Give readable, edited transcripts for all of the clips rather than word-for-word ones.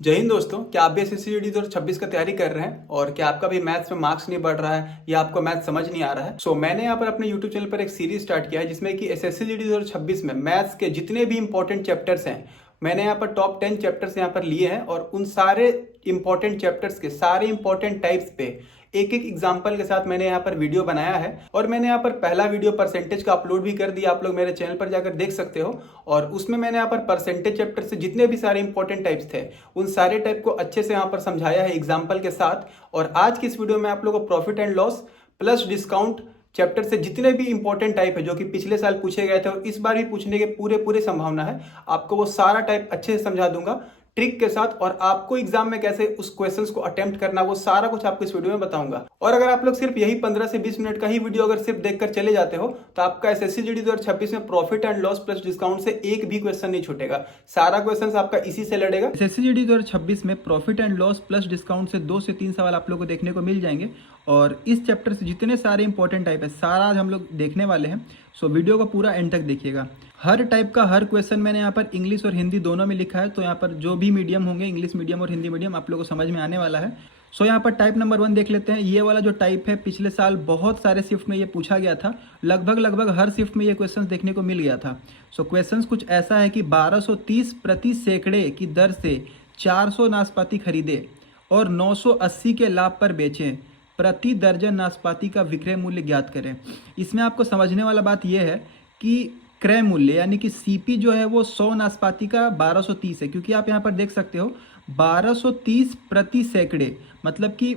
जय हिंद दोस्तों। क्या आप भी एसएससी जीडी 2026 का तैयारी कर रहे हैं और क्या आपका भी मैथ्स में मार्क्स नहीं बढ़ रहा है या आपको मैथ्स समझ नहीं आ रहा है? मैंने यहाँ पर अपने यूट्यूब चैनल पर एक सीरीज स्टार्ट किया है जिसमें कि एसएससी जीडी 2026 में मैथ्स के जितने भी इंपॉर्टेंट चैप्टर्स हैं, मैंने यहाँ पर टॉप 10 चैप्टर्स यहाँ पर लिए हैं और उन सारे इंपॉर्टेंट चैप्टर्स के सारे इंपॉर्टेंट टाइप्स पे एक एक एग्जाम्पल के साथ मैंने यहाँ पर वीडियो बनाया है और मैंने यहाँ पर पहला वीडियो परसेंटेज का अपलोड भी कर दिया। आप लोग मेरे चैनल पर जाकर देख सकते हो और उसमें मैंने यहाँ पर परसेंटेज चैप्टर से जितने भी सारे इंपॉर्टेंट टाइप्स थे उन सारे टाइप को अच्छे से यहाँ पर समझाया है एग्जाम्पल के साथ। और आज की इस वीडियो में आप लोगों को profit and loss plus discount chapter से जितने भी इंपॉर्टेंट टाइप है जो कि पिछले साल पूछे गए थे और इस बार भी पूछने के पूरे पूरे संभावना है, आपको वो सारा टाइप अच्छे से समझा दूंगा ट्रिक के साथ। और आपको एग्जाम में कैसे उस क्वेश्चंस को अटेम्प्ट करना वो सारा कुछ आपको इस वीडियो में बताऊंगा। और अगर आप लोग सिर्फ यही 15 से 20 मिनट का ही वीडियो अगर सिर्फ देखकर चले जाते हो तो आपका एसएससी जीडी 2026 में profit and loss plus discount से एक भी क्वेश्चन नहीं छूटेगा। सारा क्वेश्चन आपका इसी से लड़ेगा। एसएससी जीडी 2026 में profit and loss plus discount से 2 से 3 सवाल आप लोगों को देखने को मिल जाएंगे और इस चैप्टर से जितने सारे इंपॉर्टेंट टाइप है सारा आज हम लोग देखने वाले हैं। वीडियो को पूरा एंड तक देखिएगा। हर टाइप का हर क्वेश्चन मैंने यहाँ पर इंग्लिश और हिंदी दोनों में लिखा है, तो यहाँ पर जो भी मीडियम होंगे इंग्लिश मीडियम और हिंदी मीडियम आप लोगों को समझ में आने वाला है। यहाँ पर टाइप नंबर 1 देख लेते हैं। ये वाला जो टाइप है पिछले साल बहुत सारे शिफ्ट में ये पूछा गया था, लगभग हर शिफ्ट में ये क्वेश्चन देखने को मिल गया था। क्वेश्चन कुछ ऐसा है कि 1230 प्रति सैकड़े की दर से 400 नाशपाती खरीदे और 980 के लाभ पर बेचें, प्रति दर्जन नाशपाती का विक्रय मूल्य ज्ञात करें। इसमें आपको समझने वाला बात यह है कि क्रय मूल्य यानी कि सीपी जो है वो 100 नाशपाती का 1230 है, क्योंकि आप यहाँ पर देख सकते हो 1230 प्रति सैकड़े मतलब कि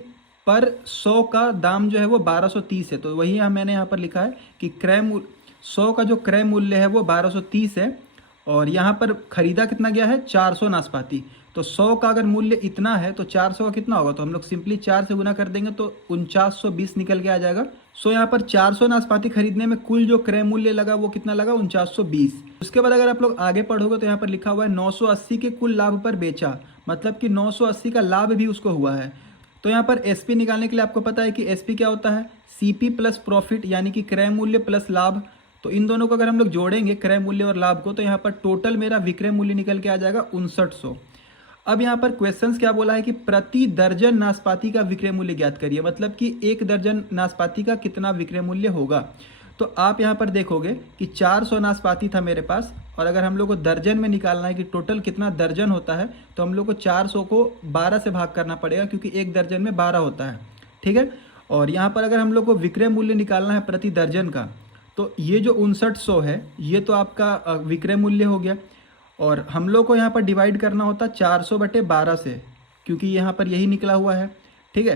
पर 100 का दाम जो है वो 1230 है। तो वही मैंने यहाँ पर लिखा है कि क्रय मूल्य 100 का जो क्रय मूल्य है वो 1230 है और यहाँ पर खरीदा कितना गया है 400 नाशपाती। तो 100 का अगर मूल्य इतना है तो 400 का कितना होगा, तो हम लोग सिंपली 4 से गुना कर देंगे तो 4920 निकल के आ जाएगा। यहाँ पर 400 नाशपाती खरीदने में कुल जो क्रय मूल्य लगा वो कितना लगा 4920। उसके बाद अगर आप लोग आगे पढ़ोगे तो यहाँ पर लिखा हुआ है 980 के कुल लाभ पर बेचा, मतलब कि 980 का लाभ भी उसको हुआ है। तो यहाँ पर एसपी निकालने के लिए आपको पता है कि एसपी क्या होता है, सीपी प्लस प्रॉफिट यानी कि क्रय मूल्य प्लस लाभ। तो इन दोनों को अगर हम लोग जोड़ेंगे क्रय मूल्य और लाभ को तो यहाँ पर टोटल मेरा विक्रय मूल्य निकल के आ जाएगा 5900। अब यहाँ पर क्वेश्चंस क्या बोला है कि प्रति दर्जन नाशपाती का विक्रय मूल्य ज्ञात करिए, मतलब कि एक दर्जन नाशपाती का कितना विक्रय मूल्य होगा। तो आप यहाँ पर देखोगे कि 400 नाशपाती था मेरे पास और अगर हम लोग को दर्जन में निकालना है कि टोटल कितना दर्जन होता है तो हम लोग को 400 को 12 से भाग करना पड़ेगा, क्योंकि एक दर्जन में 12 होता है। ठीक है। और यहाँ पर अगर हम लोग को विक्रय मूल्य निकालना है प्रति दर्जन का, तो ये जो 5900 है ये तो आपका विक्रय मूल्य हो गया और हम लोग को यहाँ पर डिवाइड करना होता है 400/12 से, क्योंकि यहाँ पर यही निकला हुआ है। ठीक है।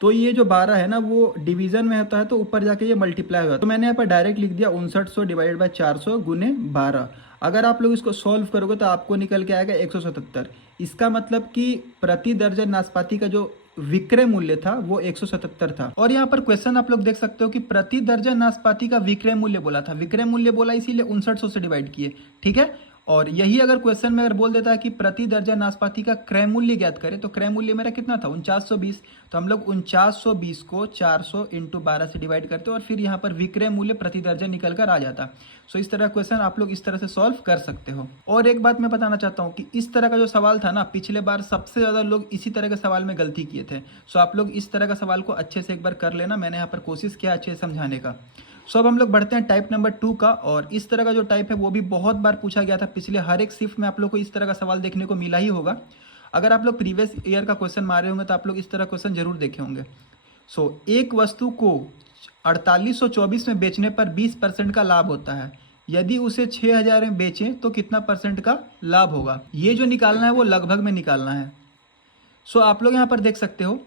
तो ये जो 12 है ना वो डिवीजन में होता है तो ऊपर जाके ये मल्टीप्लाई हुआ, तो मैंने यहाँ पर डायरेक्ट लिख दिया 5900 डिवाइडेड बाय 400 गुने 12। अगर आप लोग इसको सॉल्व करोगे तो आपको निकल के आएगा 177। इसका मतलब कि प्रति दर्जन नाशपाती का जो विक्रय मूल्य था वो 177 था। और यहाँ पर क्वेश्चन आप लोग देख सकते हो कि प्रति दर्जन नाशपाती का विक्रय मूल्य बोला था, विक्रय मूल्य बोला इसीलिए 5900 से डिवाइड किए। ठीक है। और यही अगर क्वेश्चन में अगर बोल देता है कि प्रति दर्जन नाशपाती का क्रय मूल्य ज्ञात करें तो क्रय मूल्य मेरा कितना था 4920। तो हम लोग 4920 को 400 × 12 से डिवाइड करते और फिर यहाँ पर विक्रय मूल्य प्रति दर्जन निकल कर आ जाता। इस तरह क्वेश्चन आप लोग इस तरह से सॉल्व कर सकते हो। और एक बात मैं बताना चाहता हूँ कि इस तरह का जो सवाल था ना, पिछले बार सबसे ज़्यादा लोग इसी तरह के सवाल में गलती किए थे। आप लोग इस तरह का सवाल को अच्छे से एक बार कर लेना, मैंने यहाँ पर कोशिश किया अच्छे से समझाने का। अब हम लोग बढ़ते हैं टाइप नंबर 2 का। और इस तरह का जो टाइप है वो भी बहुत बार पूछा गया था, पिछले हर एक शिफ्ट में आप लोग को इस तरह का सवाल देखने को मिला ही होगा। अगर आप लोग प्रीवियस ईयर का क्वेश्चन मारे होंगे तो आप लोग इस तरह क्वेश्चन जरूर देखे होंगे। एक वस्तु को 4824 में बेचने पर 20% का लाभ होता है, यदि उसे 6000 में बेचें तो कितना परसेंट का लाभ होगा। ये जो निकालना है वो लगभग में निकालना है। आप लोग यहाँ पर देख सकते हो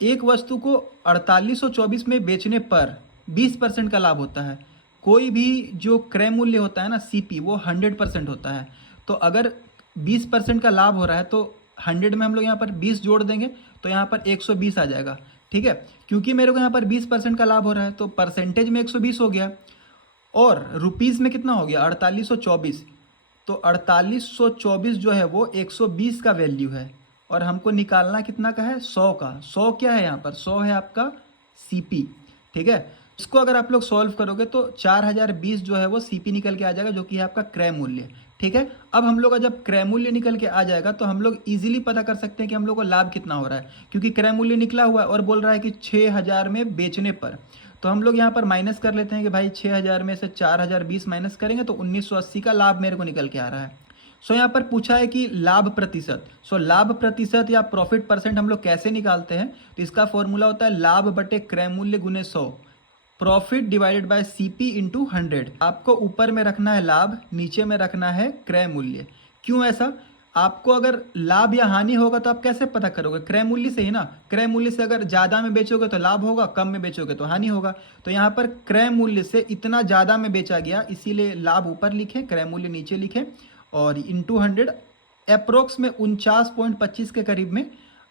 एक वस्तु को 4824 में बेचने पर 20% का लाभ होता है। कोई भी जो क्रय मूल्य होता है ना सीपी वो 100% होता है। तो अगर 20% का लाभ हो रहा है तो 100 में हम लोग यहाँ पर 20 जोड़ देंगे तो यहाँ पर 120 आ जाएगा। ठीक है। क्योंकि मेरे को यहाँ पर 20% का लाभ हो रहा है तो परसेंटेज में 120 हो गया और रुपीज़ में कितना हो गया 4824। तो 4824 जो है वो 120 का वैल्यू है और हमको निकालना कितना का है 100 का। 100 क्या है यहाँ पर 100 है आपका सीपी। ठीक है। इसको अगर आप लोग सॉल्व करोगे तो 4020 जो है वो सीपी निकल के आ जाएगा, जो कि है आपका क्रय मूल्य। ठीक है। अब हम लोग का जब क्रय मूल्य निकल के आ जाएगा तो हम लोग इजीली पता कर सकते हैं कि हम लोग को लाभ कितना हो रहा है, क्योंकि क्रय मूल्य निकला हुआ है और बोल रहा है कि 6000 में बेचने पर। तो हम लोग यहाँ पर माइनस कर लेते हैं कि भाई 6000 में से 4020 माइनस करेंगे तो 1980 का लाभ मेरे को निकल के आ रहा है। सो यहाँ पर पूछा है कि लाभ प्रतिशत। सो लाभ प्रतिशत या प्रॉफिट परसेंट हम लोग कैसे निकालते हैं, तो इसका फॉर्मूला होता है लाभ बटे क्रय मूल्य गुने 100, profit divided by CP into 100। आपको ऊपर में रखना है लाभ, नीचे में रखना है क्रय मूल्य। क्यों ऐसा? आपको अगर लाभ या हानि होगा तो आप कैसे पता करोगे? क्रय मूल्य से ही ना। क्रय मूल्य से अगर ज्यादा में बेचोगे तो लाभ होगा, कम में बेचोगे तो हानि होगा। तो यहाँ पर क्रय मूल्य से इतना ज्यादा में बेचा गया, इसीलिए लाभ ऊपर लिखे, क्रय मूल्य नीचे लिखे और इंटू 100 अप्रोक्स में 49.25 के करीब में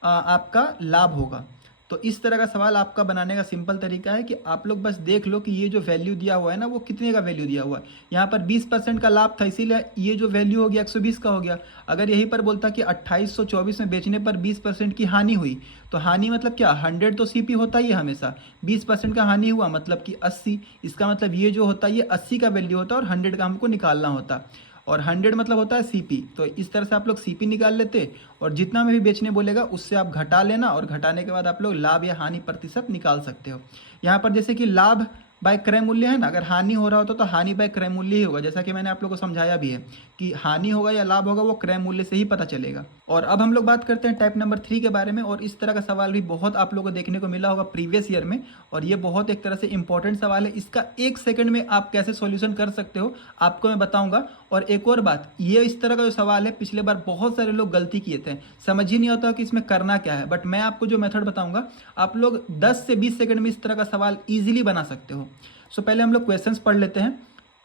आपका लाभ होगा। तो इस तरह का सवाल आपका बनाने का सिंपल तरीका है कि आप लोग बस देख लो कि ये जो वैल्यू दिया हुआ है ना वो कितने का वैल्यू दिया हुआ है। यहाँ पर 20% का लाभ था, इसीलिए ये जो वैल्यू हो गया 120 का हो गया। अगर यहीं पर बोलता कि 2824 में बेचने पर 20% की हानि हुई, तो हानि मतलब क्या? 100 तो सीपी होता ही है हमेशा। 20% का हानि हुआ मतलब कि 80, इसका मतलब ये जो होता है ये 80 का वैल्यू होता है और 100 का हमको निकालना होता, और 100 मतलब होता है सीपी। तो इस तरह से आप लोग सीपी निकाल लेते और जितना में भी बेचने बोलेगा उससे आप घटा लेना, और घटाने के बाद आप लोग लाभ या हानि प्रतिशत निकाल सकते हो। यहाँ पर जैसे कि लाभ बाय क्रय मूल्य है ना, अगर हानि हो रहा होता तो हानि बाय क्रय मूल्य ही होगा, जैसा कि मैंने आप लोगों को समझाया भी है कि हानि होगा या लाभ होगा वो क्रय मूल्य से ही पता चलेगा। और अब हम लोग बात करते हैं टाइप नंबर 3 के बारे में, और इस तरह का सवाल भी बहुत आप लोगों को देखने को मिला होगा प्रीवियस ईयर में, और ये बहुत एक तरह से इंपॉर्टेंट सवाल है। इसका 1 सेकंड में आप कैसे सॉल्यूशन कर सकते हो आपको मैं बताऊंगा। और एक और बात, ये इस तरह का जो सवाल है पिछले बार बहुत सारे लोग गलती किए थे, समझ ही नहीं आता कि इसमें करना क्या है, बट मैं आपको जो मेथड बताऊंगा आप लोग 10 से 20 सेकंड में इस तरह का सवाल इजीली बना सकते हो। सो पहले हम लोग क्वेश्चंस पढ़ लेते हैं।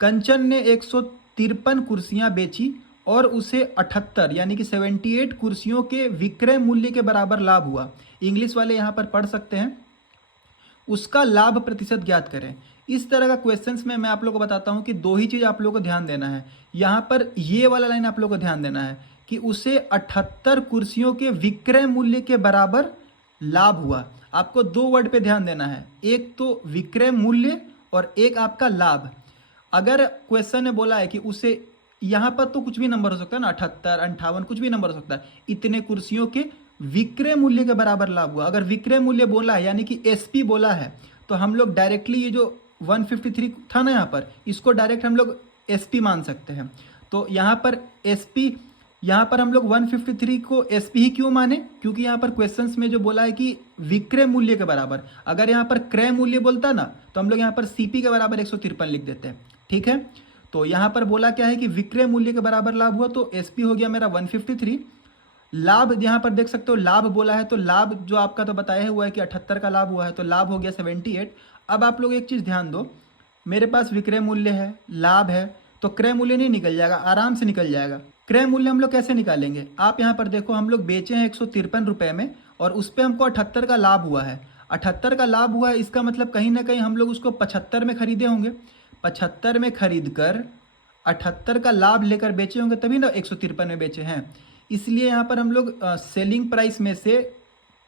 कंचन ने 153 कुर्सियां बेची और उसे 78 यानी कि 78 कुर्सियों के विक्रय मूल्य के बराबर लाभ हुआ। इंग्लिश वाले यहां पर पढ़ सकते हैं, उसका लाभ प्रतिशत ज्ञात करें। इस तरह का क्वेश्चंस में मैं आप लोगों को बताता हूं कि दो ही चीज आप लोगों को ध्यान देना है। यहां पर ये वाला लाइन आप लोगों को ध्यान देना है कि उसे 78 कुर्सियों के विक्रय मूल्य के बराबर लाभ हुआ। आपको दो वर्ड पे ध्यान देना है, एक तो विक्रय मूल्य और एक आपका लाभ। अगर क्वेश्चन ने बोला है कि उसे, यहां पर तो कुछ भी नंबर हो सकता है ना, 78 58 कुछ भी नंबर हो सकता है, इतने कुर्सियों के विक्रय मूल्य के बराबर लाभ हुआ। अगर विक्रय मूल्य बोला है यानी कि एसपी बोला है तो हम लोग डायरेक्टली ये जो 153 था ना यहाँ पर, इसको डायरेक्ट हम लोग एसपी मान सकते हैं। तो यहाँ पर एसपी, यहाँ पर हम लोग 153 को एसपी ही क्यों माने? क्योंकि यहाँ पर क्वेश्चंस में जो बोला है कि विक्रय मूल्य के बराबर, अगर यहाँ पर क्रय मूल्य बोलता ना तो हम लोग यहाँ पर सीपी के बराबर 153 लिख देते हैं। ठीक है, तो यहाँ पर बोला क्या है कि विक्रय मूल्य के बराबर लाभ हुआ, तो एसपी हो गया मेरा 153। लाभ यहाँ पर देख सकते हो, लाभ बोला है तो लाभ जो आपका तो बताया हुआ है कि 78 का लाभ हुआ है, तो लाभ हो गया 78। अब आप लोग एक चीज ध्यान दो, मेरे पास विक्रय मूल्य है, लाभ है, तो क्रय मूल्य नहीं निकल जाएगा, आराम से निकल जाएगा। क्रय मूल्य हम लोग कैसे निकालेंगे? आप यहाँ पर देखो, हम लोग बेचे हैं 153 रुपए में और उस पर हमको 78 का लाभ हुआ है। 78 का लाभ हुआ है, इसका मतलब कहीं ना कहीं हम लोग उसको 75 में खरीदे होंगे। 75 में खरीद कर 78 का लाभ लेकर बेचे होंगे, तभी ना 153 में बेचे हैं। इसलिए यहाँ पर हम लोग सेलिंग प्राइस में से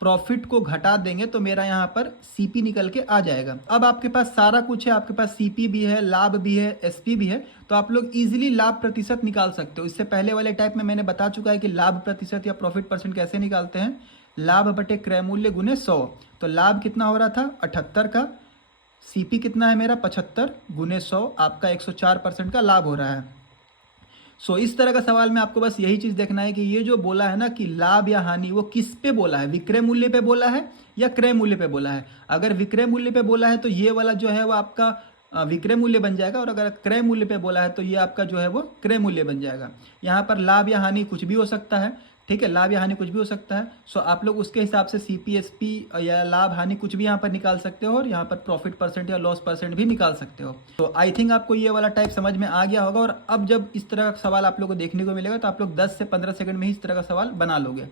प्रॉफिट को घटा देंगे तो मेरा यहाँ पर सीपी निकल के आ जाएगा। अब आपके पास सारा कुछ है, आपके पास सीपी भी है, लाभ भी है, एसपी भी है, तो आप लोग इजीली लाभ प्रतिशत निकाल सकते हो। इससे पहले वाले टाइप में मैंने बता चुका है कि लाभ प्रतिशत या प्रॉफिट परसेंट कैसे निकालते हैं। लाभ बटे क्रय मूल्य गुने 100, तो लाभ कितना हो रहा था 78 का, सीपी कितना है मेरा 75 गुने 100, आपका 104% का लाभ हो रहा है। सो इस तरह का सवाल में आपको बस यही चीज देखना है कि ये जो बोला है ना कि लाभ या हानि, वो किस पे बोला है, विक्रय मूल्य पे बोला है या क्रय मूल्य पे बोला है। अगर विक्रय मूल्य पे बोला है तो ये वाला जो है वो आपका विक्रय मूल्य बन जाएगा, और अगर क्रय मूल्य पे बोला है तो ये आपका जो है वो क्रय मूल्य बन जाएगा। यहाँ पर लाभ या हानि कुछ भी हो सकता है, ठीक है, लाभ या हानि कुछ भी हो सकता है। सो आप लोग उसके हिसाब से सीपीएसपी या लाभ हानि कुछ भी यहाँ पर निकाल सकते हो, और यहाँ पर प्रॉफिट परसेंट या लॉस परसेंट भी निकाल सकते हो। तो आई थिंक आपको ये वाला टाइप समझ में आ गया होगा, और अब जब इस तरह का सवाल आप लोग को देखने को मिलेगा तो आप लोग 10 से 15 सेकंड में ही इस तरह का सवाल बना लोगे।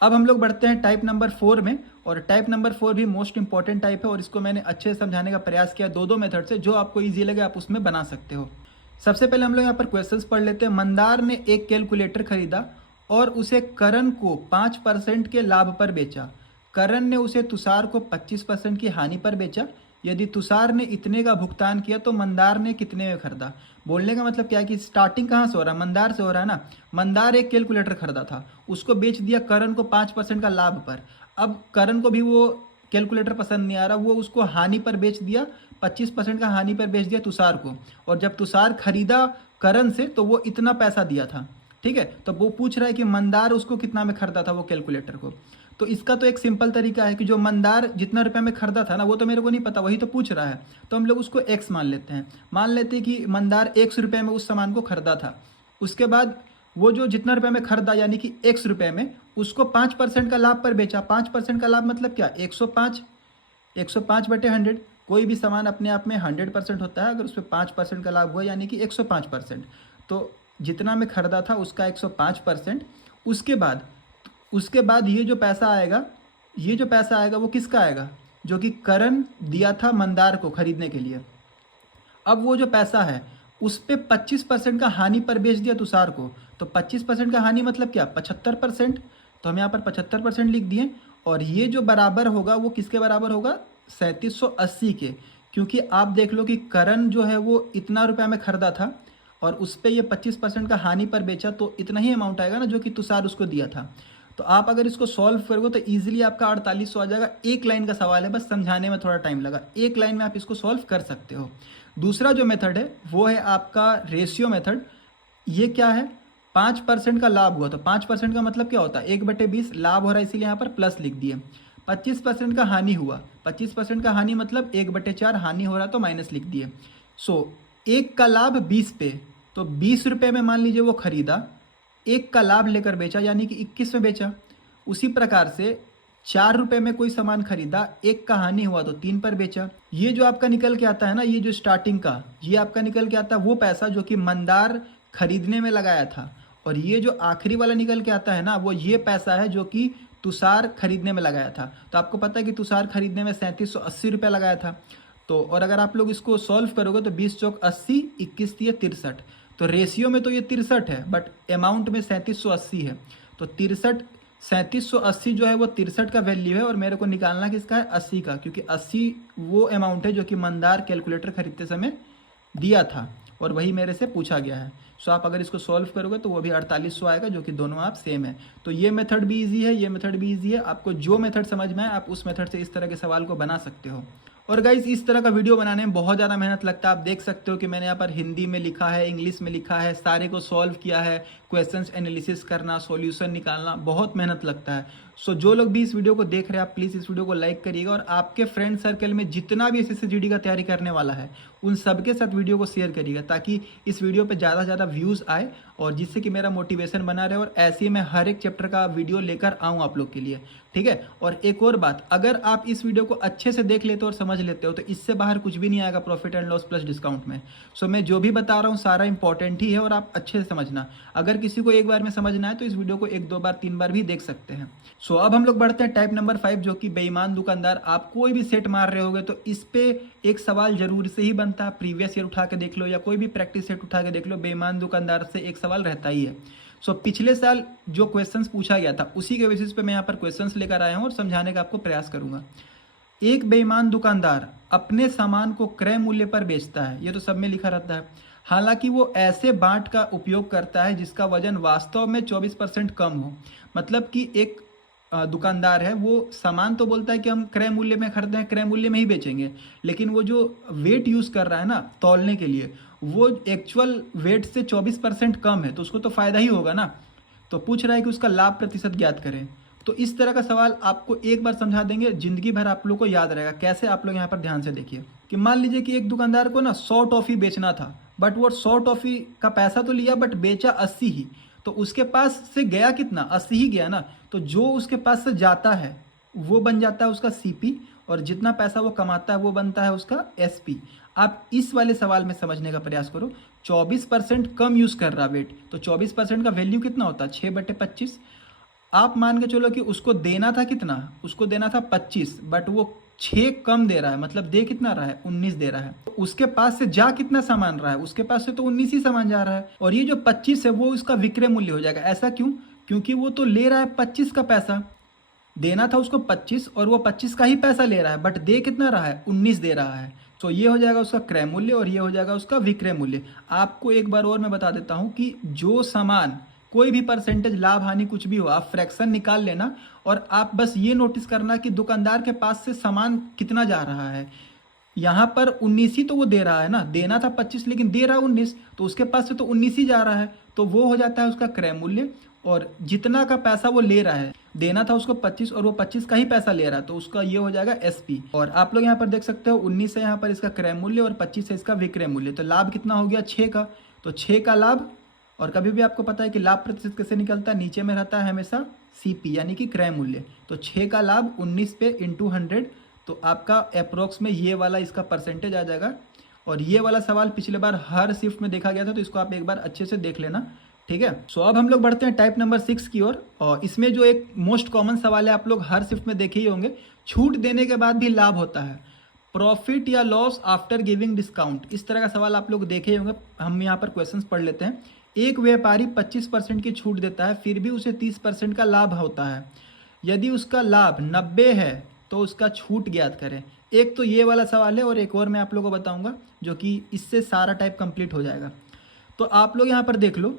अब हम लोग बढ़ते हैं टाइप नंबर 4 में, और टाइप नंबर 4 भी मोस्ट इंपॉर्टेंट टाइप है, और इसको मैंने अच्छे से समझाने का प्रयास किया दो मेथड से, जो आपको ईजी लगे आप उसमें बना सकते हो। सबसे पहले हम लोग यहाँ पर क्वेश्चंस पढ़ लेते हैं। मंदार ने एक कैलकुलेटर खरीदा और उसे करण को 5% के लाभ पर बेचा। करण ने उसे तुषार को 25% की हानि पर बेचा। यदि तुषार ने इतने का भुगतान किया तो मंदार ने कितने में खरीदा। बोलने का मतलब क्या है कि स्टार्टिंग कहाँ से हो रहा है, मंदार से हो रहा है ना। मंदार एक कैलकुलेटर खरीदा था, उसको बेच दिया करण को 5% का लाभ पर। अब करण को भी वो कैलकुलेटर पसंद नहीं आ रहा, वो उसको हानि पर बेच दिया, 25% का हानि पर बेच दिया तुषार को। और जब तुषार खरीदा करण से तो वो इतना पैसा दिया था, ठीक है। तो वो पूछ रहा है कि मंदार उसको कितना में खरीदा था वो कैलकुलेटर को। तो इसका तो एक सिंपल तरीका है कि जो मंदार जितना रुपए में खरीदा था ना, वो तो मेरे को नहीं पता, वही तो पूछ रहा है, तो हम लोग उसको एक्स मान लेते हैं। मान लेते हैं कि मंदार 100 रुपये में उस सामान को खरीदा था। उसके बाद वो जो जितना रुपए में खरीदा यानी कि 100 रुपये में, उसको 5% का लाभ पर बेचा। 5% का लाभ मतलब क्या, 105, 105/100। कोई भी सामान अपने आप में 100% होता है, अगर उस पर 5% का लाभ हुआ यानी कि 105%। तो जितना में खरीदा था उसका 105%। उसके बाद ये जो पैसा आएगा वो किसका आएगा, जो कि करण दिया था मंदार को खरीदने के लिए। अब वो जो पैसा है उस पे 25% का हानि पर बेच दिया तुषार को। तो 25% का हानि मतलब क्या, 75%। तो हम यहाँ पर 75% लिख दिए। और ये जो बराबर होगा वो किसके बराबर होगा, 3780 के। क्योंकि आप देख लो कि करण जो है वो इतना रुपया में खरीदा था और उस पर ये 25% का हानि पर बेचा, तो इतना ही अमाउंट आएगा ना जो कि तुषार उसको दिया था। तो आप अगर इसको सॉल्व करोगे तो ईजिली आपका 4800 आ जाएगा। एक लाइन का सवाल है, बस समझाने में थोड़ा टाइम लगा, एक लाइन में आप इसको सॉल्व कर सकते हो। दूसरा जो मेथड है वो है आपका रेशियो मेथड। ये क्या है, 5% का लाभ हुआ तो 5% का मतलब क्या होता है, 1/20 लाभ हो रहा है इसीलिए यहाँ पर प्लस लिख दिए। 25% का हानि हुआ, 25% का हानि मतलब 1/4 हानि हो रहा तो माइनस लिख दिए। सो 1 का लाभ 20 पे, तो 20 रुपये में मान लीजिए वो खरीदा, 1 का लाभ लेकर बेचा यानी कि 21 में बेचा। उसी प्रकार से 4 रुपये में कोई सामान खरीदा, 1 का हानि हुआ तो 3 पर बेचा। ये जो आपका निकल के आता है ना, ये जो स्टार्टिंग का, ये आपका निकल के आता है वो पैसा जो कि मंदार खरीदने में लगाया था। और ये जो आखिरी वाला निकल के आता है ना, वो ये पैसा है जो कि तुषार खरीदने में लगाया था। तो आपको पता है कि तुषार खरीदने में 3780 रुपये लगाया था। तो और अगर आप लोग इसको सॉल्व करोगे तो 20 चौक 80, 21 दिए 63। तो रेशियो में तो ये 63 है, बट अमाउंट में 3780 है। तो 3780 जो है वो 63 का वैल्यू है, और मेरे को निकालना किसका है, 80 का, क्योंकि 80 वो अमाउंट है जो कि मंदार कैलकुलेटर खरीदते समय दिया था और वही मेरे से पूछा गया है। सो आप अगर इसको सॉल्व करोगे तो वो भी 4800 आएगा, जो कि दोनों आप सेम है। तो ये मेथड भी ईजी है, ये मेथड भी ईजी है। आपको जो मेथड समझ में आए आप उस मेथड से इस तरह के सवाल को बना सकते हो। और गाइज इस तरह का वीडियो बनाने में बहुत ज़्यादा मेहनत लगता है। आप देख सकते हो कि मैंने यहाँ पर हिंदी में लिखा है, इंग्लिश में लिखा है, सारे को सॉल्व किया है। क्वेश्चंस एनालिसिस करना, सॉल्यूशन निकालना बहुत मेहनत लगता है। सो जो लोग भी इस वीडियो को देख रहे हैं आप प्लीज़ इस वीडियो को लाइक करिएगा, और आपके फ्रेंड सर्कल में जितना भी एसएससी जीडी का तैयारी करने वाला है उन सबके साथ वीडियो को शेयर करिएगा, ताकि इस वीडियो पे ज़्यादा से ज़्यादा व्यूज़ आए और जिससे कि मेरा मोटिवेशन बना रहे, और ऐसे ही मैं हर एक चैप्टर का वीडियो लेकर आऊँ आप लोग के लिए, ठीक है। और एक और बात, अगर आप इस वीडियो को अच्छे से देख लेते हो और समझ लेते हो तो इससे बाहर कुछ भी नहीं आएगा profit and loss plus discount में। सो मैं जो भी बता रहा हूँ सारा इंपॉर्टेंट ही है और आप अच्छे से समझना। अगर किसी को एक बार में समझना है तो इस वीडियो को 1, 2 बार, 3 बार भी देख सकते हैं। सो अब हम लोग बढ़ते हैं टाइप नंबर 5, जो कि बेईमान दुकानदार। आप कोई भी सेट मार रहे होगे तो इस पे एक सवाल जरूर से ही बनता है। प्रीवियस ईयर उठा के देख लो या कोई भी प्रैक्टिस सेट उठा के देख लो, बेईमान दुकानदार से एक सवाल रहता ही है। सो पिछले साल जो क्वेश्चंस पूछा गया था उसी के बेसिस पे मैं यहाँ पर क्वेश्चंस लेकर आया हूँ और समझाने का आपको प्रयास करूंगा। एक बेईमान दुकानदार अपने सामान को क्रय मूल्य पर बेचता है, ये तो सब में लिखा रहता है। हालांकि वो ऐसे बाट का उपयोग करता है जिसका वजन वास्तव में 24% कम हो। मतलब कि एक दुकानदार है, वो सामान तो बोलता है कि हम क्रय मूल्य में खरीदे हैं, क्रय मूल्य में ही बेचेंगे, लेकिन वो जो वेट यूज़ कर रहा है ना तौलने के लिए, वो एक्चुअल वेट से 24% कम है, तो उसको तो फायदा ही होगा ना। तो पूछ रहा है कि उसका लाभ प्रतिशत ज्ञात करें। तो इस तरह का सवाल आपको एक बार समझा देंगे, जिंदगी भर आप लोग को याद रहेगा। कैसे, आप लोग यहाँ पर ध्यान से देखिए कि मान लीजिए कि एक दुकानदार को ना 100 टॉफी बेचना था, बट वो 100 टॉफी का पैसा तो लिया बट बेचा 80 ही। तो उसके पास से गया कितना, 80 ही गया ना। तो जो उसके पास से जाता है वो बन जाता है उसका सीपी, और जितना पैसा वो कमाता है वो बनता है उसका एसपी। आप इस वाले सवाल में समझने का प्रयास करो। 24% कम यूज कर रहा वेट, तो 24% का वैल्यू कितना होता है, 6/25। आप मान के चलो कि उसको देना था कितना, उसको देना था 25, बट वो 6 कम दे रहा है, मतलब दे कितना रहा है, 19 दे रहा है। तो उसके पास से जा कितना सामान रहा है, उसके पास से तो 19 ही सामान जा रहा है, और ये जो 25 है वो उसका विक्रय मूल्य हो जाएगा। ऐसा क्यों, क्योंकि वो तो ले रहा है 25 का पैसा, देना था उसको 25 और वो 25 का ही पैसा ले रहा है, बट दे कितना रहा है, 19 दे रहा है। तो ये हो जाएगा उसका क्रय मूल्य और ये हो जाएगा उसका विक्रय मूल्य। आपको एक बार और मैं बता देता हूँ कि जो सामान कोई भी परसेंटेज, लाभ हानि कुछ भी हो, आप फ्रैक्शन निकाल लेना और आप बस ये नोटिस करना कि दुकानदार के पास से सामान कितना जा रहा है। यहाँ पर 19 ही तो वो दे रहा है ना, देना था 25 लेकिन दे रहा है 19, तो उसके पास से तो 19 ही जा रहा है, तो वो हो जाता है उसका क्रय मूल्य। और जितना का पैसा वो ले रहा है, देना था उसको 25 और वो 25 का ही पैसा ले रहा है, तो उसका ये हो जाएगा एसपी। और आप लोग यहाँ पर देख सकते हो 19 है यहाँ पर इसका क्रय मूल्य और 25 है इसका विक्रय मूल्य। तो लाभ कितना हो गया 6 का, तो 6 का लाभ। और कभी भी आपको पता है कि लाभ प्रतिशत कैसे निकलता है, नीचे में रहता है हमेशा सीपी यानी कि क्रय मूल्य। तो 6 का लाभ 19 पे इंटू 100, तो आपका अप्रोक्स में ये वाला इसका परसेंटेज आ जाएगा। और ये वाला सवाल पिछले बार हर शिफ्ट में देखा गया था, तो इसको आप एक बार अच्छे से देख लेना, ठीक है। सो अब हम लोग बढ़ते हैं टाइप नंबर 6 की ओर। और इसमें जो एक मोस्ट कॉमन सवाल है, आप लोग हर शिफ्ट में देखे ही होंगे, छूट देने के बाद भी लाभ होता है, प्रॉफिट या लॉस आफ्टर गिविंग डिस्काउंट। इस तरह का सवाल आप लोग देखे ही होंगे। हम यहाँ पर क्वेश्चंस पढ़ लेते हैं। एक व्यापारी 25% की छूट देता है, फिर भी उसे 30% का लाभ होता है। यदि उसका लाभ 90 है तो उसका छूट ज्ञात करें। एक तो ये वाला सवाल है और एक और मैं आप लोगों को बताऊंगा, जो कि इससे सारा टाइप कंप्लीट हो जाएगा। तो आप लोग यहाँ पर देख लो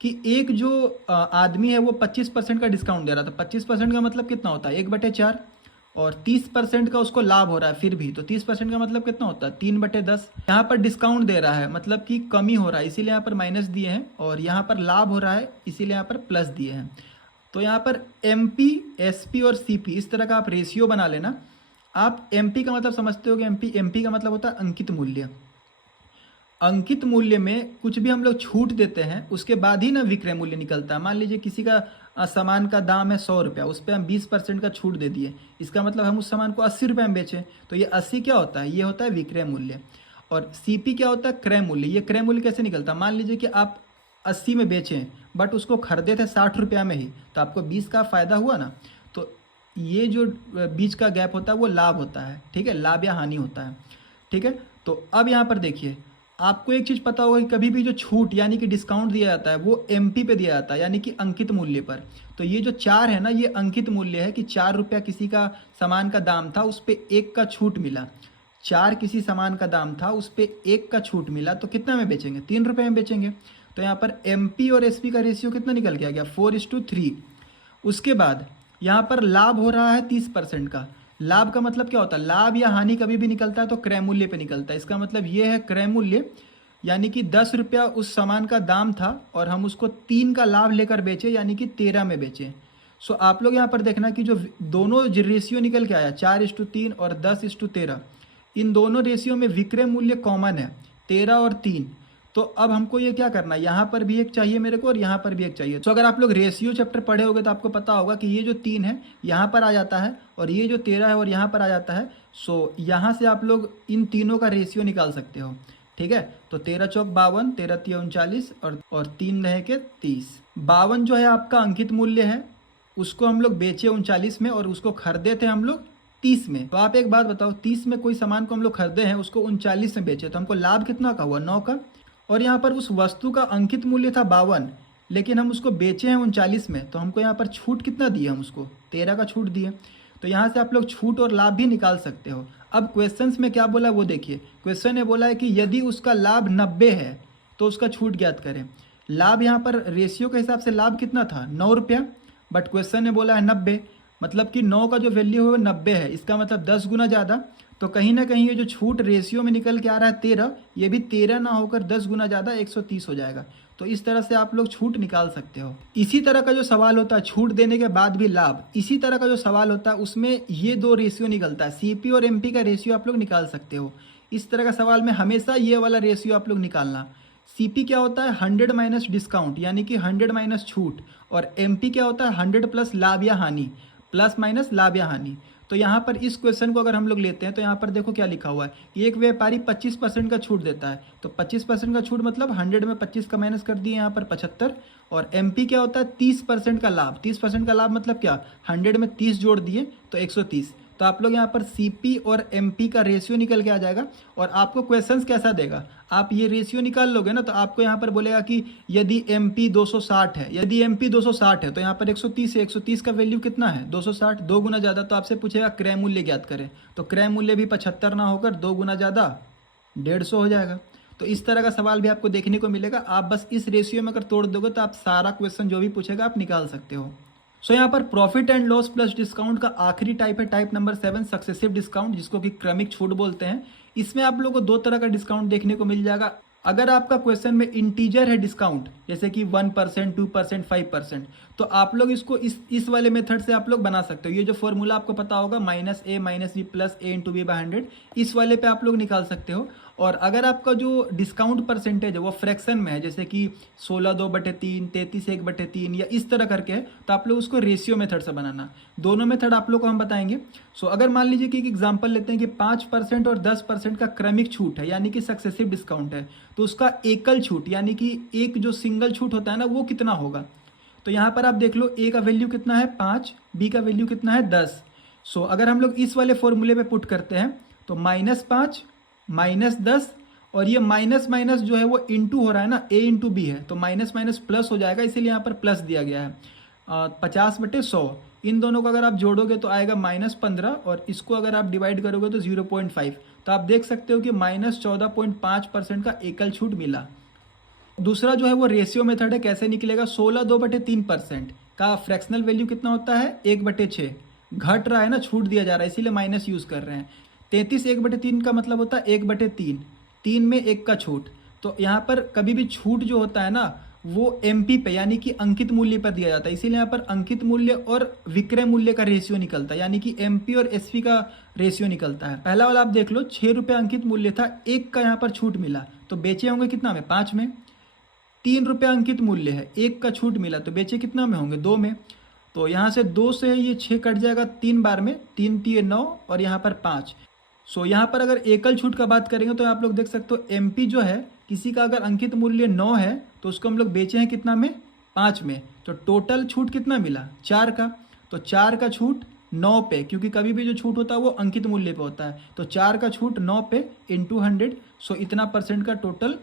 कि एक जो आदमी है वो 25% का डिस्काउंट दे रहा था। 25% का मतलब कितना होता है, 1/4, और 30% का उसको लाभ हो रहा है फिर भी, तो 30% का मतलब कितना होता है, 3/10। यहाँ पर डिस्काउंट दे रहा है मतलब कि कमी हो रहा है, इसीलिए यहाँ पर माइनस दिए हैं, और यहाँ पर लाभ हो रहा है इसीलिए यहाँ पर प्लस दिए हैं। तो यहाँ पर एमपी, एसपी और सीपी इस तरह का आप रेशियो बना लेना। आप एमपी का मतलब समझते हो कि एमपी का मतलब होता है अंकित मूल्य। अंकित मूल्य में कुछ भी हम लोग छूट देते हैं उसके बाद ही ना विक्रय मूल्य निकलता है। मान लीजिए किसी का सामान का दाम है 100 रुपया, उस पर हम 20% का छूट दे दिए, इसका मतलब हम उस सामान को 80 रुपये में बेचें, तो ये 80 क्या होता है, ये होता है विक्रय मूल्य। और सीपी क्या होता है, क्रय मूल्य। ये क्रय मूल्य कैसे निकलता है, मान लीजिए कि आप 80 में बेचें बट उसको खरीदे थे 60 रुपया में ही, तो आपको 20 का फ़ायदा हुआ ना। तो ये जो बीच का गैप होता है वो लाभ होता है, ठीक है, लाभ या हानि होता है, ठीक है। तो अब यहाँ पर देखिए, आपको एक चीज़ पता होगा कि कभी भी जो छूट यानी कि डिस्काउंट दिया जाता है वो एमपी पे दिया जाता है, यानी कि अंकित मूल्य पर। तो ये जो 4 है ना, ये अंकित मूल्य है कि 4 रुपया किसी का सामान का दाम था, उस पर 1 का छूट मिला। 4 किसी सामान का दाम था, उस पर 1 का छूट मिला, तो कितना में बेचेंगे, 3 रुपये में बेचेंगे। तो यहाँ पर एमपी और एसपी का रेशियो कितना निकल के आ गया, 4:3। उसके बाद यहाँ पर लाभ हो रहा है 30% का। लाभ का मतलब क्या होता है, लाभ या हानि कभी भी निकलता है तो क्रय मूल्य पे निकलता है। इसका मतलब ये है क्रय मूल्य, यानी कि 10 रुपया उस सामान का दाम था और हम उसको 3 का लाभ लेकर बेचे, यानी कि 13 में बेचे। सो आप लोग यहाँ पर देखना कि जो दोनों रेशियो निकल के आया 4:3 और 10:13, इन दोनों रेशियो में विक्रय मूल्य कॉमन है 13 और 3। तो अब हमको ये क्या करना है, यहाँ पर भी एक चाहिए मेरे को और यहाँ पर भी एक चाहिए। तो अगर आप लोग रेशियो चैप्टर पढ़े होगे तो आपको पता होगा कि ये जो 3 है यहाँ पर आ जाता है और ये जो 13 है और यहाँ पर आ जाता है। सो यहाँ से आप लोग इन तीनों का रेशियो निकाल सकते हो, ठीक है। तो 13 चौक 52, 13 तिया 39 और 3 रहे के 30। 52 जो है आपका अंकित मूल्य है, उसको हम लोग बेचे 39 में और उसको खरीदे थे हम लोग 30 में। तो आप एक बात बताओ, 30 में कोई सामान को हम लोग खरीदे हैं, उसको 39 में बेचे, तो हमको लाभ कितना का हुआ, 9 का। और यहाँ पर उस वस्तु का अंकित मूल्य था 52, लेकिन हम उसको बेचे हैं 39 में, तो हमको यहाँ पर छूट कितना दिए, हम उसको 13 का छूट दिए। तो यहाँ से आप लोग छूट और लाभ भी निकाल सकते हो। अब क्वेश्चंस में क्या बोला वो देखिए, क्वेश्चन ने बोला है कि यदि उसका लाभ 90 है तो उसका छूट ज्ञात करें। लाभ यहाँ पर रेशियो के हिसाब से लाभ कितना था, 9 रुपया, बट क्वेश्चन ने बोला है 90, मतलब कि 9 का जो वैल्यू है वो 90 है, इसका मतलब 10 गुना ज़्यादा। तो कहीं ना कहीं ये जो छूट रेशियो में निकल के आ रहा है 13, ये भी 13 ना होकर 10 गुना ज़्यादा 130 हो जाएगा। तो इस तरह से आप लोग छूट निकाल सकते हो। इसी तरह का जो सवाल होता है छूट देने के बाद भी लाभ, इसी तरह का जो सवाल होता है उसमें ये 2 रेशियो निकलता है, सीपी और एमपी का रेशियो आप लोग निकाल सकते हो। इस तरह का सवाल में हमेशा ये वाला रेशियो आप लोग निकालना। सीपी क्या होता है, 100 माइनस डिस्काउंट यानी कि 100 माइनस छूट, और एमपी क्या होता है, 100 प्लस लाभ या हानि, प्लस माइनस लाभ या हानि। तो यहाँ पर इस क्वेश्चन को अगर हम लोग लेते हैं तो यहाँ पर देखो क्या लिखा हुआ है, एक व्यापारी 25% का छूट देता है, तो 25% का छूट मतलब 100 में 25 का माइनस कर दिए यहाँ पर 75। और एमपी क्या होता है, 30% का लाभ। 30% का लाभ मतलब क्या, 100 में 30 जोड़ दिए तो 130। तो तो आप लोग यहाँ पर CP और MP का रेशियो निकल के आ जाएगा। और आपको क्वेश्चंस कैसा देगा, आप ये रेशियो निकाल लोगे ना तो आपको यहाँ पर बोलेगा कि यदि MP 260 है, यदि MP 260 है तो यहाँ पर 130 है, 130 का वैल्यू कितना है 260, 2 गुना ज़्यादा। तो आपसे पूछेगा क्रय मूल्य ज्ञात करें, तो क्रय मूल्य भी 75 ना होकर 2 गुना ज़्यादा 150 हो जाएगा। तो इस तरह का सवाल भी आपको देखने को मिलेगा। आप बस इस रेशियो में अगर तोड़ दोगे तो आप सारा क्वेश्चन जो भी पूछेगा आप निकाल सकते हो। सो यहाँ पर profit and loss plus discount का आखिरी टाइप है टाइप नंबर 7 सक्सेसिव डिस्काउंट, जिसको कि क्रमिक छूट बोलते हैं। इसमें आप लोगों को 2 तरह का डिस्काउंट देखने को मिल जाएगा। अगर आपका क्वेश्चन में इंटीजर है डिस्काउंट, जैसे कि 1%, 2%, 5%, तो आप लोग इसको इस वाले मेथड से आप लोग बना सकते हो। ये जो फॉर्मूला आपको पता होगा -a-b plus a into B by 100, इस वाले पे आप लोग निकाल सकते हो। और अगर आपका जो डिस्काउंट परसेंटेज है वो फ्रैक्शन में है, जैसे कि 16 2/3, 33 1/3 या इस तरह करके है, तो आप लोग उसको रेशियो मेथड से बनाना। दोनों मेथड आप लोग को हम बताएंगे। सो अगर मान लीजिए कि एक एग्जांपल लेते हैं कि 5% और 10% का क्रमिक छूट है, यानी कि सक्सेसिव डिस्काउंट है, तो उसका एकल छूट यानी कि एक जो सिंगल छूट होता है ना वो कितना होगा। तो यहाँ पर आप देख लो, ए का वैल्यू कितना है 5, बी का वैल्यू कितना है 10। सो अगर हम लोग इस वाले फॉर्मूले पे पुट करते हैं तो -5 -10, और ये माइनस माइनस जो है वो इंटू हो रहा है ना, a इंटू बी है, तो माइनस माइनस प्लस हो जाएगा, इसीलिए यहाँ पर प्लस दिया गया है। 50/100, इन दोनों को अगर आप जोड़ोगे तो आएगा -15, और इसको अगर आप डिवाइड करोगे तो 0.5। तो आप देख सकते हो कि -14.5% का एकल छूट मिला। दूसरा जो है वो रेशियो मेथड है। कैसे निकलेगा, 16 2/3% का फ्रैक्शनल वैल्यू कितना होता है 1/6, घट रहा है ना, छूट दिया जा रहा है, इसीलिए माइनस यूज कर रहे हैं। 33 1/3 का मतलब होता है 1/3, 3 में 1 का छूट। तो यहाँ पर कभी भी छूट जो होता है ना वो MP पे यानी कि अंकित मूल्य पर दिया जाता है, इसीलिए यहाँ पर अंकित मूल्य और विक्रय मूल्य का रेशियो निकलता है, यानी कि MP और SV का रेशियो निकलता है। पहला वाला आप देख लो, 6 रुपये अंकित मूल्य था, 1 का यहाँ पर छूट मिला तो बेचे होंगे कितना में 5 में। 3 रुपये अंकित मूल्य है, 1 का छूट मिला तो बेचे कितना में होंगे 2 में। तो यहाँ से 2 से ये 6 कट जाएगा 3 बार में, 3 3 9 और यहाँ पर 5। सो यहाँ पर अगर एकल छूट का बात करेंगे तो आप लोग देख सकते हो MP जो है, किसी का अगर अंकित मूल्य 9 है तो उसको हम लोग बेचे हैं कितना में 5 में, तो टोटल छूट कितना मिला 4 का। तो 4 का छूट 9 पे, क्योंकि कभी भी जो छूट होता है वो अंकित मूल्य पे होता है, तो 4 का छूट 9 पे इंटू 100, सो इतना % का टोटल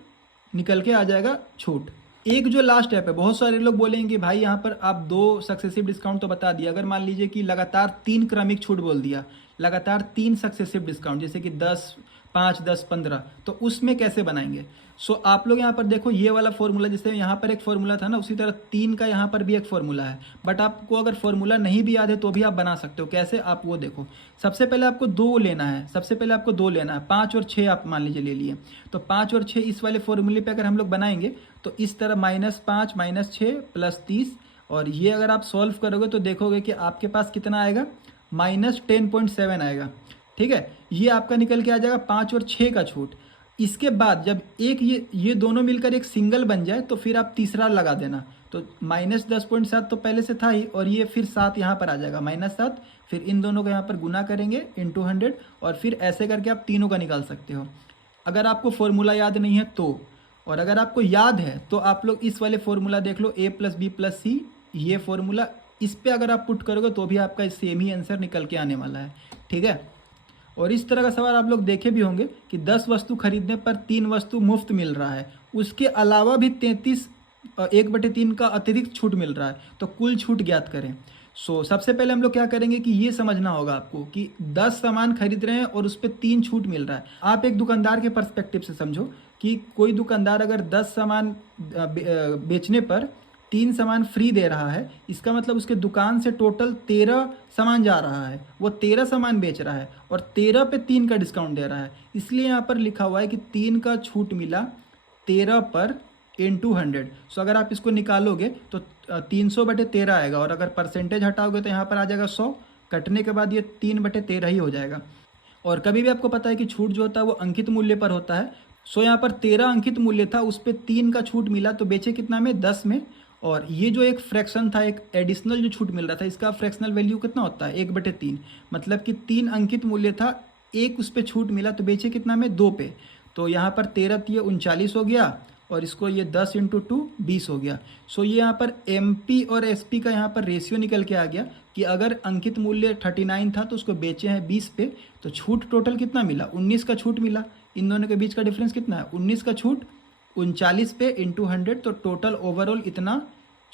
निकल के आ जाएगा छूट। एक जो लास्ट स्टेप है, बहुत सारे लोग बोलेंगे भाई यहाँ पर आप 2 सक्सेसिव डिस्काउंट तो बता दिया, अगर मान लीजिए कि लगातार 3 क्रमिक छूट बोल दिया, लगातार 3 सक्सेसिव डिस्काउंट जैसे कि 10, 5, 10, 15, तो उसमें कैसे बनाएंगे। सो आप लोग यहाँ पर देखो, ये वाला फॉर्मूला, जैसे यहाँ पर एक फॉर्मूला था ना, उसी तरह 3 का यहाँ पर भी एक फॉर्मूला है। बट आपको अगर फॉर्मूला नहीं भी याद है तो भी आप बना सकते हो। कैसे, आप वो देखो, सबसे पहले आपको 2 लेना है, 5 और 6 आप मान लीजिए ले लिए, तो 5 और 6 इस वाले फॉर्मूले पे अगर हम लोग बनाएंगे तो इस तरह -5 -6 + 30, और ये अगर आप सॉल्व करोगे तो देखोगे कि आपके पास कितना आएगा -10.7 आएगा। ठीक है, ये आपका निकल के आ जाएगा 5 और 6 का छूट। इसके बाद जब एक ये दोनों मिलकर एक सिंगल बन जाए तो फिर आप तीसरा लगा देना, तो -10.7 तो पहले से था ही, और ये फिर 7 यहाँ पर आ जाएगा -7, फिर इन दोनों को यहाँ पर गुना करेंगे इंटू 100, और फिर ऐसे करके आप तीनों का निकाल सकते हो अगर आपको फॉर्मूला याद नहीं है तो। और अगर आपको याद है तो आप लोग इस वाले फॉर्मूला देख लो, A + B + C, ये फॉर्मूला, इस पे अगर आप पुट करोगे तो भी आपका सेम ही आंसर निकल के आने वाला है। ठीक है, और इस तरह का सवाल आप लोग देखे भी होंगे कि 10 वस्तु खरीदने पर 3 वस्तु मुफ्त मिल रहा है, उसके अलावा भी 33 1/3 का अतिरिक्त छूट मिल रहा है, तो कुल छूट ज्ञात करें। सो सबसे पहले हम लोग क्या करेंगे कि ये समझना होगा आपको कि 10 सामान खरीद रहे हैं और उस पर 3 छूट मिल रहा है। आप एक दुकानदार के पर्सपेक्टिव से समझो कि कोई दुकानदार अगर 10 सामान बेचने पर 3 सामान फ्री दे रहा है, इसका मतलब उसके दुकान से टोटल 13 सामान जा रहा है, वो 13 सामान बेच रहा है और 13 पे 3 का डिस्काउंट दे रहा है, इसलिए यहाँ पर लिखा हुआ है कि 3 का छूट मिला 13 पर इंटू 100। सो अगर आप इसको निकालोगे तो 300/13 आएगा, और अगर परसेंटेज हटाओगे तो यहाँ पर आ जाएगा 100, कटने के बाद ये 3/13 ही हो जाएगा। और कभी भी आपको पता है कि छूट जो होता है वो अंकित मूल्य पर होता है। सो यहाँ पर 13 अंकित मूल्य था, उस पर 3 का छूट मिला, तो बेचे कितना में 10 में। और ये जो एक फ्रैक्शन था, एक एडिशनल जो छूट मिल रहा था, इसका फ्रैक्शनल वैल्यू कितना होता है 1/3, मतलब कि 3 अंकित मूल्य था, 1 उस पर छूट मिला, तो बेचे कितना में 2 पे। तो यहाँ पर 13 × 39 हो गया, और इसको ये 10 × 2 20 हो गया। सो ये यहाँ पर MP और SP का यहाँ पर रेशियो निकल के आ गया कि अगर अंकित मूल्य 39 था तो उसको बेचे हैं 20 पे, तो छूट टोटल कितना मिला, 19 का छूट मिला। इन दोनों के बीच का डिफरेंस कितना है, 19 का छूट 39 पे × 100, तो टोटल ओवरऑल इतना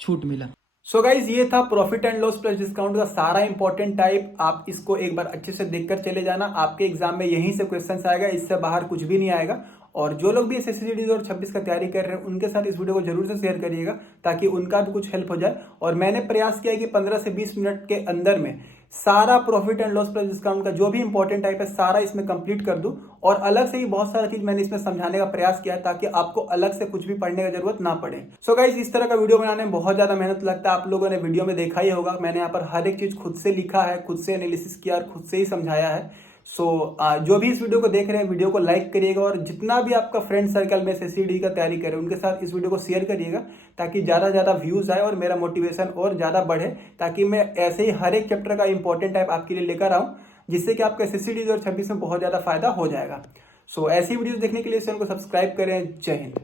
छूट मिला। सो गाइज ये था profit and loss plus discount का सारा इंपॉर्टेंट टाइप। आप इसको एक बार अच्छे से देखकर चले जाना, आपके एग्जाम में यहीं से क्वेश्चंस आएगा, इससे बाहर कुछ भी नहीं आएगा। और जो लोग भी एसएससी जीडी 2026 का तैयारी कर रहे हैं उनके साथ इस वीडियो को जरूर से शेयर करिएगा ताकि उनका भी कुछ हेल्प हो जाए। और मैंने प्रयास किया कि 15 से 20 मिनट के अंदर में सारा profit and loss plus discount का जो भी इंपॉर्टेंट टाइप है सारा इसमें कंप्लीट कर दूं। और अलग से ही बहुत सारा चीज मैंने इसमें समझाने का प्रयास किया ताकि आपको अलग से कुछ भी पढ़ने की जरूरत ना पड़े। सो गाइज इस तरह का वीडियो बनाने में बहुत ज्यादा मेहनत लगता है, आप लोगों ने वीडियो में देखा ही होगा। मैंने यहाँ पर हर एक चीज खुद से लिखा है, खुद से एनालिसिस किया और खुद से ही समझाया है। जो भी इस वीडियो को देख रहे हैं वीडियो को लाइक करिएगा और जितना भी आपका फ्रेंड सर्कल में एसएससी का तैयारी करे उनके साथ इस वीडियो को शेयर करिएगा ताकि ज्यादा ज्यादा व्यूज आए और मेरा मोटिवेशन और ज्यादा बढ़े, ताकि मैं ऐसे ही हर एक चैप्टर का इंपॉर्टेंट टाइप आपके लिए लेकर आऊं जिससे कि आपका एसएससी 2026 में बहुत ज्यादा फायदा हो जाएगा। ऐसी वीडियो देखने के लिए चैनल को सब्सक्राइब करें। जय हिंद।